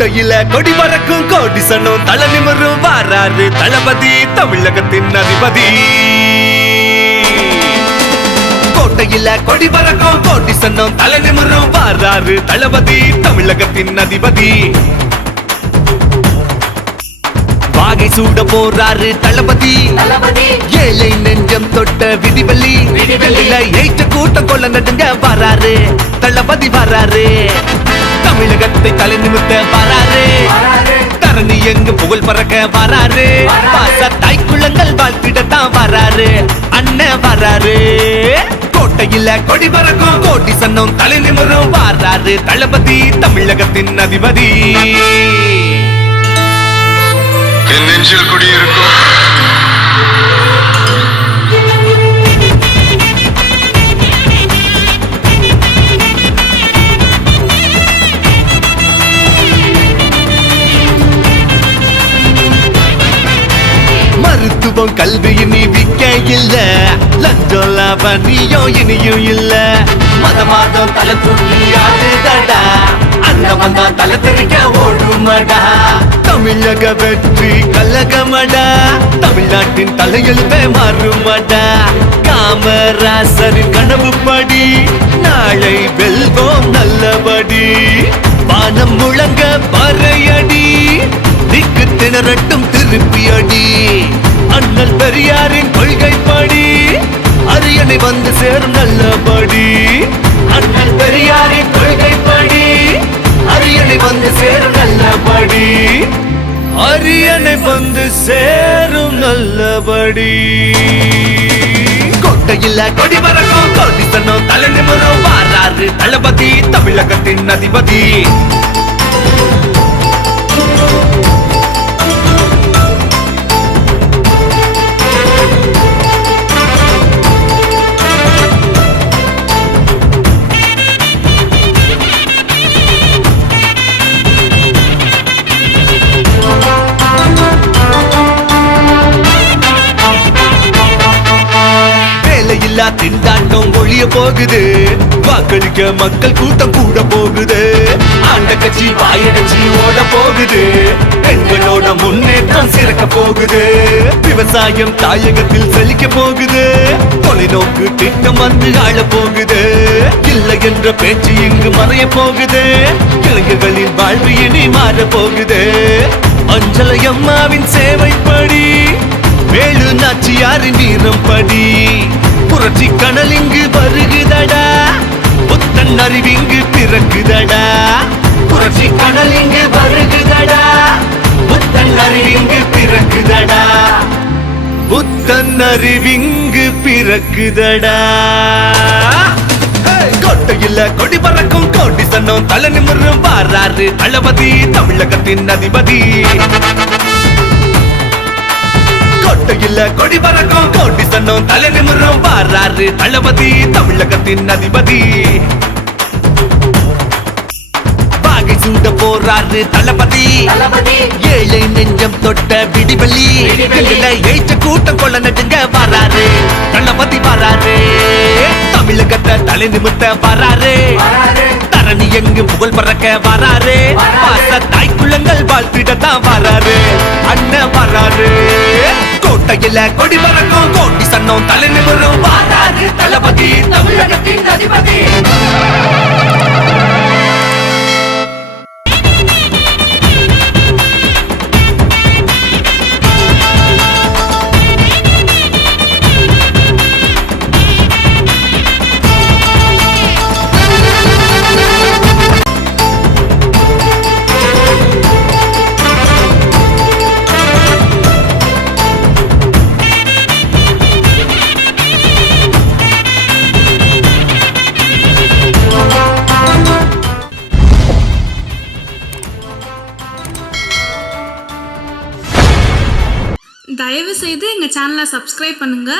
கோட்டையில கொடி பறக்கும் கோடி சன்னும் தலை நிமிரும் வாராரு தளபதி தமிழகத்தின் அதிபதி. கோட்டையில கொடி பறக்கும் கோடி சன்னும் தலை நிமிரும் வாராரு தளபதி தமிழகத்தின் அதிபதி. வாகை சூட போறாரு தளபதி, ஏழை நெஞ்சம் தொட்ட விதிவெளி ஏற்ற கூட்டம் கொள்ள நடுங்க வராரு தளபதி வராரு. தமிழகத்தை தலை நிமிர்த்த வராரு, தரணி எங்கு புகழ் பறக்க வராரு. பாச தாய்க்குள்ளங்கள் வாழ்த்திடத்தான் வராரு அண்ணன் வராரு. கோட்டையில கொடி பறக்கும் கோடி சன்னும் தலை நிமிரும் வராரு தளபதி தமிழகத்தின் அதிபதி. என் நெஞ்சில் குடியிருக்கும் மருத்துவம் கல்வி இனி விக்க இல்ல, லஞ்சம் லாபனியோ இனியும் இல்ல. மதம் தலை தூக்கி ஆடுதடா, அந்த வந்தா தலை தெரிக்க ஓடுமடா. தமிழக வெற்றி கலகமடா, தமிழ்நாட்டின் தலையெழுத்தே மாறுமடா. காமராசரின் கனவு படி நாளை வெல்வோம் நல்லபடி. வானம் முழங்க பறையடி, திக்கு திணறட்டும் திருப்பி அடி. அண்ணல் பெரியாரின் கொள்கைப்படி அரியணை வந்து சேரும் நல்லபடி. அண்ணல் பெரியாரின் கொள்கைப்படி அரியணை வந்து சேரும் நல்லபடி. அரியணை வந்து சேரும் நல்லபடி. கோட்டையில கொடி பறக்கும் கோடி சன்னும் தலை நிமிரும் வாராரு தளபதி தமிழகத்தின் அதிபதி. திண்டாட்டம் ஒழிய போகுது, வாக்களிக்க மக்கள் கூட்டம் கூட போகுது. ஆண்ட கட்சி வாயடைச்சி ஓட போகுது, பெண்களோட முன்னேற்றம் சிறக்க போகுது. விவசாயம் தாயகத்தில் செழிக்க போகுது, தொலைநோக்கு திட்டம் வந்து ஆள போகுது. இல்லை என்ற பேச்சு இங்கு மறைய போகுது, இளைஞர்களின் வாழ்வு இனி மாற போகுது. அஞ்சலை அம்மாவின் சேவைப்படி, வேலு நாச்சியாரின் வீரம் படி, புரட்சி கனல் இங்கு வருகுதடா, புத்தன் அறிவிங்கு பிறக்குதடா. புரட்சி கனல் இங்கு வருகுதடா, புத்தன் அறிவிங்கு பிறக்குதடா. புத்தன் அறிவிங்கு பிறக்குதடா. கோட்டையில கொடி பறக்கும் கோடி சன்னும் தலை நிமிரும் வாராரு தளபதி தமிழகத்தின் அதிபதி. கோட்டையில கொடி பறக்கும் கோடி சன்னும் தலை நிமிரும் வாராரு தளபதி தமிழகத்தின் அதிபதி. வாகை சூட போறாரு தளபதி, ஏழை நெஞ்சம் தொட்ட விடிவெளி ஏற்ற கூட்டம் கொள்ள நடுங்க வராரு தளபதி வராரு. தமிழகத்தை தலை நிமிர்த்த வராரு, தரணி எங்கு புகழ் பறக்க வராரு. பாச தாய்க்குள்ளங்கள் வாழ்த்திடத்தான் வராரு அண்ணன் வராரு. கோட்டையில கொடி பறக்கும் கோடி சன்னும் தலை நிமிரும் வாராரு தளபதி தமிழகத்தின் அதிபதி. தயவு செய்து எங்க சேனலை சப்ஸ்கிரைப் பண்ணுங்க.